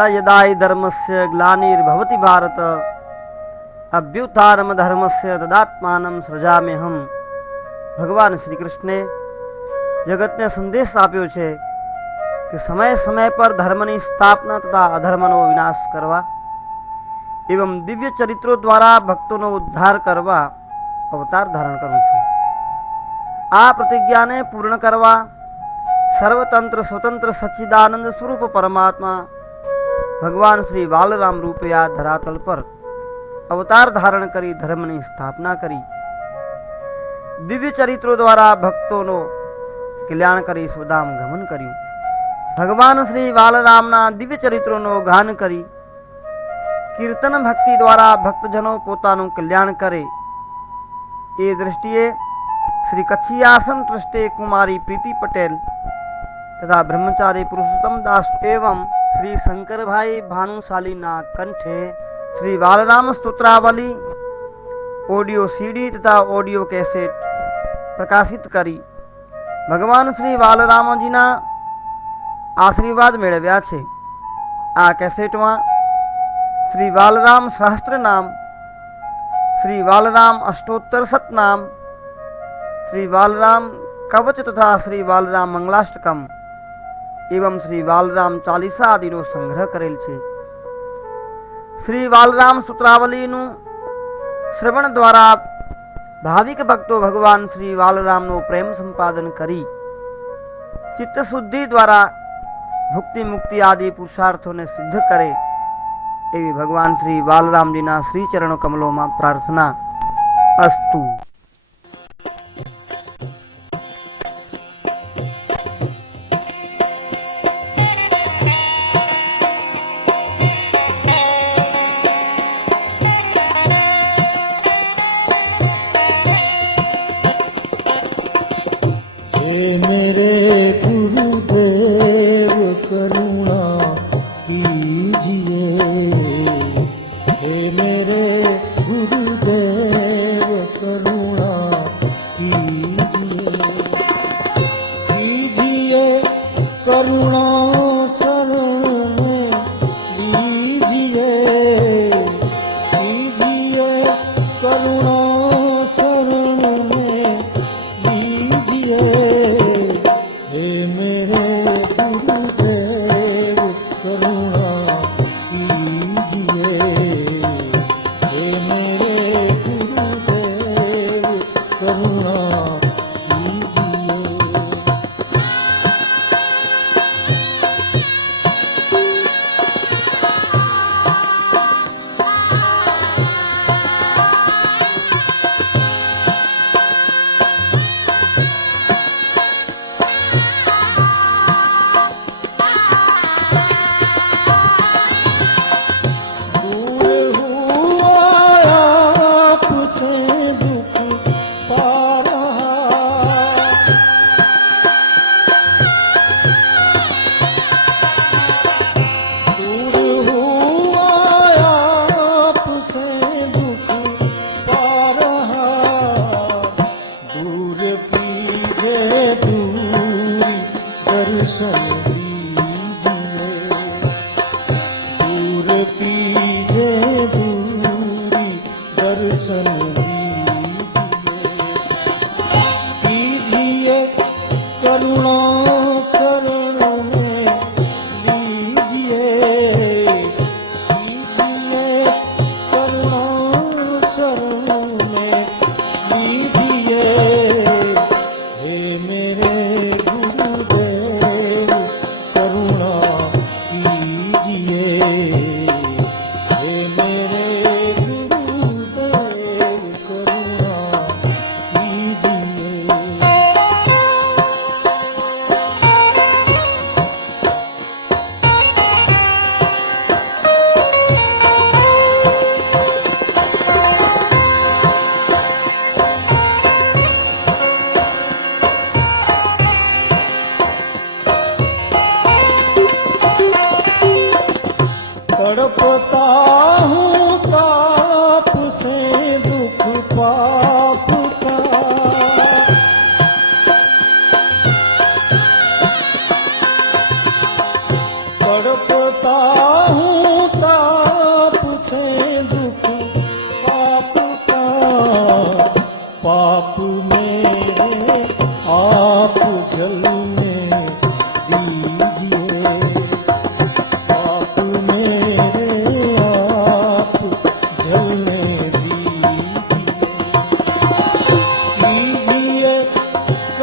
यदा यदा हि धर्मस्य ग्लानिर्भवति भारत अभ्युत्थानम धर्मस्य तदात्मानं सृजाम्यहम्। ભગવાન શ્રી કૃષ્ણે જગતને સંદેશ આપ્યો છે કે સમય સમય પર ધર્મની સ્થાપના તથા અધર્મનો વિનાશ કરવા એવં દિવ્ય ચરિત્રો દ્વારા ભક્તોનો ઉદ્ધાર કરવા અવતાર ધારણ કરું છું। આ પ્રતિજ્ઞાને પૂર્ણ કરવા સર્વતંત્ર સ્વતંત્ર સચ્ચિદાનંદ સ્વરૂપ પરમાત્મા ભગવાન શ્રી બાલરામ રૂપે આ ધરાતલ પર અવતાર ધારણ કરી ધર્મની સ્થાપના કરી દિવ્ય ચરિત્રો દ્વારા ભક્તોનો કલ્યાણ કરી સુદામ ગમન કર્યું। ભગવાન શ્રી બાલરામના દિવ્ય ચરિત્રોનો ગાન કરી કીર્તન ભક્તિ દ્વારા ભક્તજનો પોતાનું કલ્યાણ કરે એ દૃષ્ટિએ શ્રી કચ્છિયાસન ટ્રસ્ટે કુમારી પ્રીતિ પટેલ तथा ब्रह्मचारी पुरुषोत्तम दास एवं श्री शंकर भाई भानुशालीना कंठे श्री बालराम स्तोत्रावली ऑडियो सीडी तथा ऑडियो कैसेट प्रकाशित करी भगवान श्री बालरामजीना आशीर्वाद मेळव्या छे। आ कैसेटमां श्री बालराम सहस्त्र नाम, श्री बालराम अष्टोत्तर सतनाम, श्री बालराम कवच तथा श्री बालराम मंगलाष्टकम एवं श्री बालराम चालीसा आदिनो संग्रह करेल छे। श्री बालराम सूत्रावलीनु श्रवण द्वारा भाविक भक्तो भगवान श्री बालरामनो प्रेम संपादन करी चित्त शुद्धि द्वारा भुक्ति मुक्ति आदि पुरुषार्थों ने सिद्ध करे एवी भगवान श्री बालरामजीना श्री चरण कमलों में प्रार्थना अस्तु।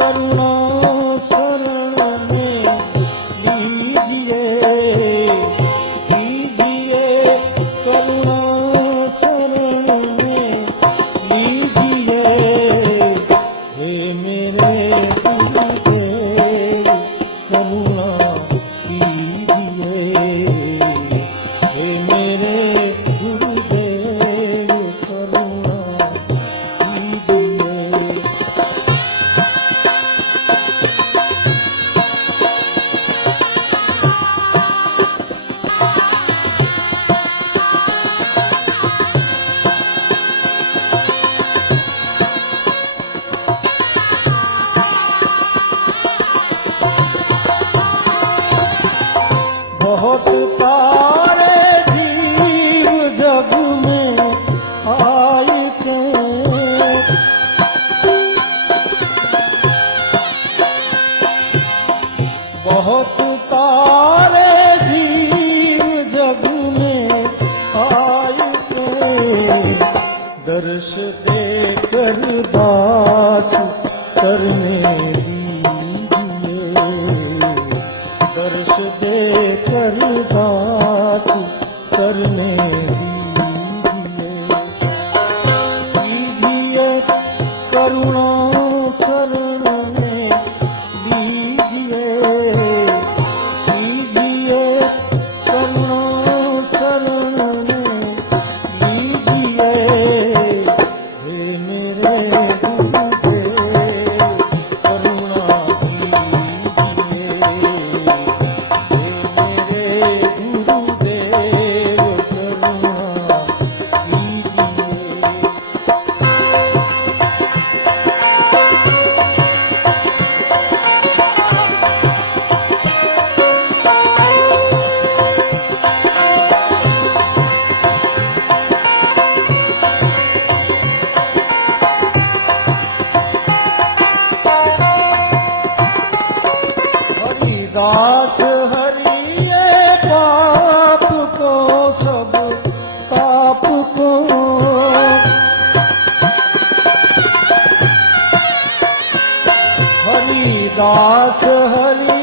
करुणा शरण में लीजिए, लीजिए करुणा शरण में लीजिए। हे मेरे गुरुदेव करुणा कीजिए, हे मेरे गुरुदेव करुणा कीजिए। बहुत तारे जीव जग में आए थे, बहुत तारे जीव जग में आए थे। दर्श देकर दास करने दीजिए, दर्श देकर दास करने दीजिए। लीजिए करुणा शरण में लीजिए, लीजिए करुणा शरण में लीजिए। हे मेरे गुरुदेव करुणा कीजिए, हे मेरे गुरुदेव करुणा कीजिए। हरिदास हरिये पाप को सब ताप को, हरिदास हरि